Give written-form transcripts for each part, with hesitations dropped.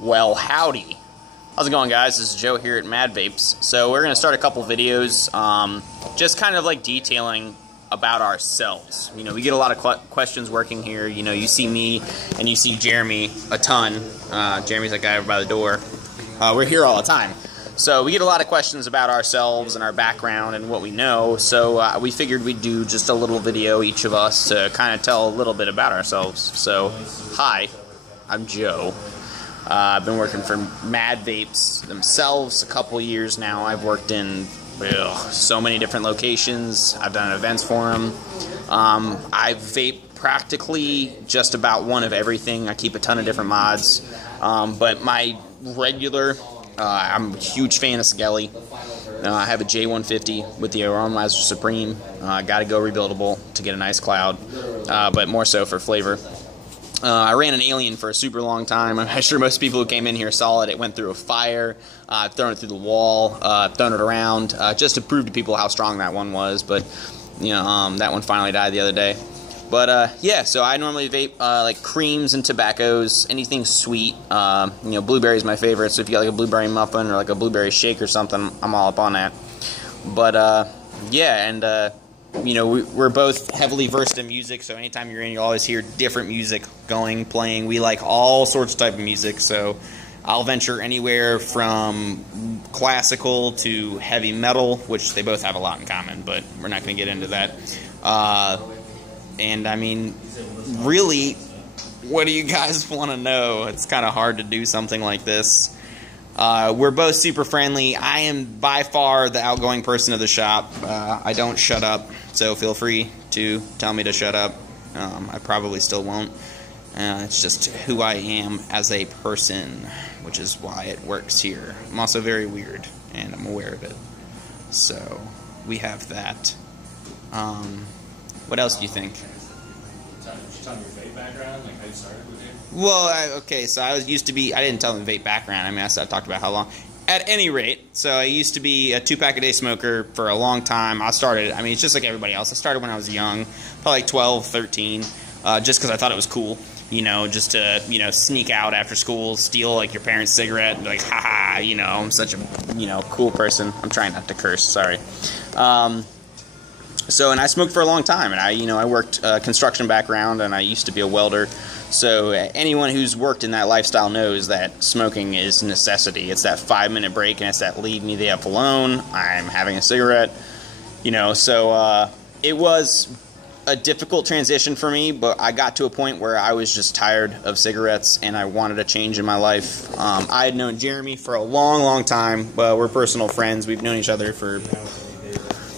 Well, howdy. How's it going, guys? This is Joe here at Mad Vapes. So we're going to start a couple videos just kind of like detailing about ourselves. You know, we get a lot of questions working here. You know, you see me and you see Jeremy a ton. Jeremy's that guy over by the door. We're here all the time. So we get a lot of questions about ourselves and our background and what we know. So we figured we'd do just a little video, each of us, to kind of tell a little bit about ourselves. So, hi, I'm Joe. I've been working for Mad Vapes themselves a couple years now. I've worked in so many different locations. I've done events for them. I vape practically just about one of everything. I keep a ton of different mods. But my regular, I'm a huge fan of Skelly. I have a J150 with the Aromalyzer Supreme. Got to go rebuildable to get a nice cloud, but more so for flavor. I ran an Alien for a super long time. I'm sure most people who came in here saw it. It went through a fire. I've thrown it through the wall, thrown it around, just to prove to people how strong that one was. But, you know, that one finally died the other day. But, yeah, so I normally vape, like, creams and tobaccos, anything sweet. You know, blueberry is my favorite, so if you got, like, a blueberry muffin or, like, a blueberry shake or something, I'm all up on that. But, yeah, and, you know, we're both heavily versed in music, so anytime you're in, you'll always hear different music playing. We like all sorts of type of music, so I'll venture anywhere from classical to heavy metal, which they both have a lot in common, but we're not going to get into that. And, I mean, really, what do you guys want to know? It's kind of hard to do something like this. We're both super friendly. I am by far the outgoing person of the shop. I don't shut up, so feel free to tell me to shut up. I probably still won't. It's just who I am as a person, which is why it works here. I'm also very weird, and I'm aware of it. So, we have that. What else do you think? Did you tell me your vape background, like how you started with it? Well, okay, so I didn't tell them vape background. I mean, I talked about how long. At any rate, so I used to be a 2-pack-a-day smoker for a long time. It's just like everybody else. I started when I was young, probably like 12, 13, just because I thought it was cool. You know, just to, you know, sneak out after school, steal, like, your parents' cigarette, and be like, haha, you know, I'm such a, you know, cool person. I'm trying not to curse, sorry. So, and I smoked for a long time, and I worked construction background, and I used to be a welder. So anyone who's worked in that lifestyle knows that smoking is a necessity. It's that 5-minute break, and it's that leave me the F alone. I'm having a cigarette, you know. So it was a difficult transition for me, but I got to a point where I was just tired of cigarettes, and I wanted a change in my life. I had known Jeremy for a long, long time. We're personal friends. We've known each other for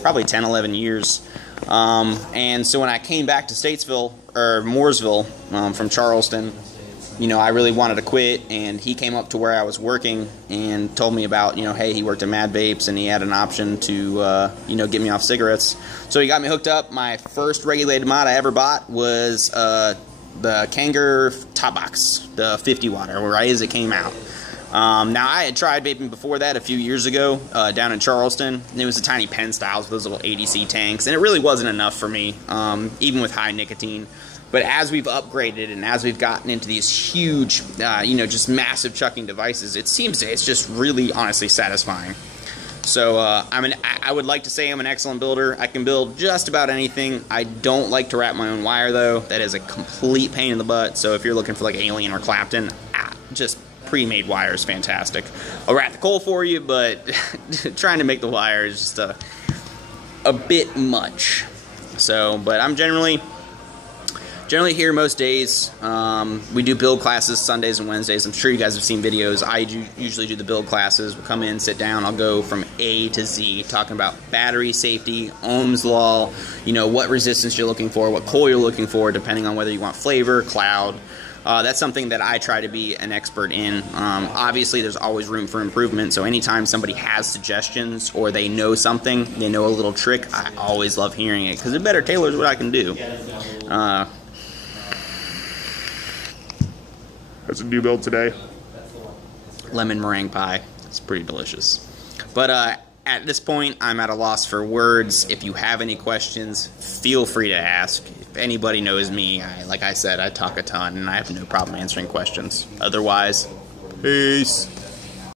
probably 10, 11 years. And so when I came back to Statesville, or Mooresville, from Charleston, you know, I really wanted to quit, and he came up to where I was working and told me about, you know, hey, he worked at Mad Vapes, and he had an option to, you know, get me off cigarettes. So he got me hooked up. My first regulated mod I ever bought was the Kanger Top Box, the 50 watt, right as it came out. Now, I had tried vaping before that a few years ago down in Charleston. And it was the tiny pen styles with those little ADC tanks, and it really wasn't enough for me, even with high nicotine. But as we've upgraded and as we've gotten into these huge, you know, just massive chucking devices, it's just really, honestly satisfying. So, I would like to say I'm an excellent builder. I can build just about anything. I don't like to wrap my own wire, though. That is a complete pain in the butt. So if you're looking for like Alien or Clapton, just pre-made wire is fantastic. I'll wrap the coal for you, but trying to make the wire is just a bit much. So, but I'm generally here most days. We do build classes Sundays and Wednesdays. I'm sure you guys have seen videos. I usually do the build classes. We'll come in, sit down. I'll go from A to Z, talking about battery safety, Ohm's law, you know, what resistance you're looking for, what coil you're looking for, depending on whether you want flavor, cloud. That's something that I try to be an expert in. Obviously, there's always room for improvement, so anytime somebody has suggestions or they know something, they know a little trick, I always love hearing it, because it better tailors what I can do. That's a new build today. Lemon meringue pie. It's pretty delicious. But at this point, I'm at a loss for words. If you have any questions, feel free to ask. If anybody knows me, like I said, I talk a ton, and I have no problem answering questions. Otherwise, Peace.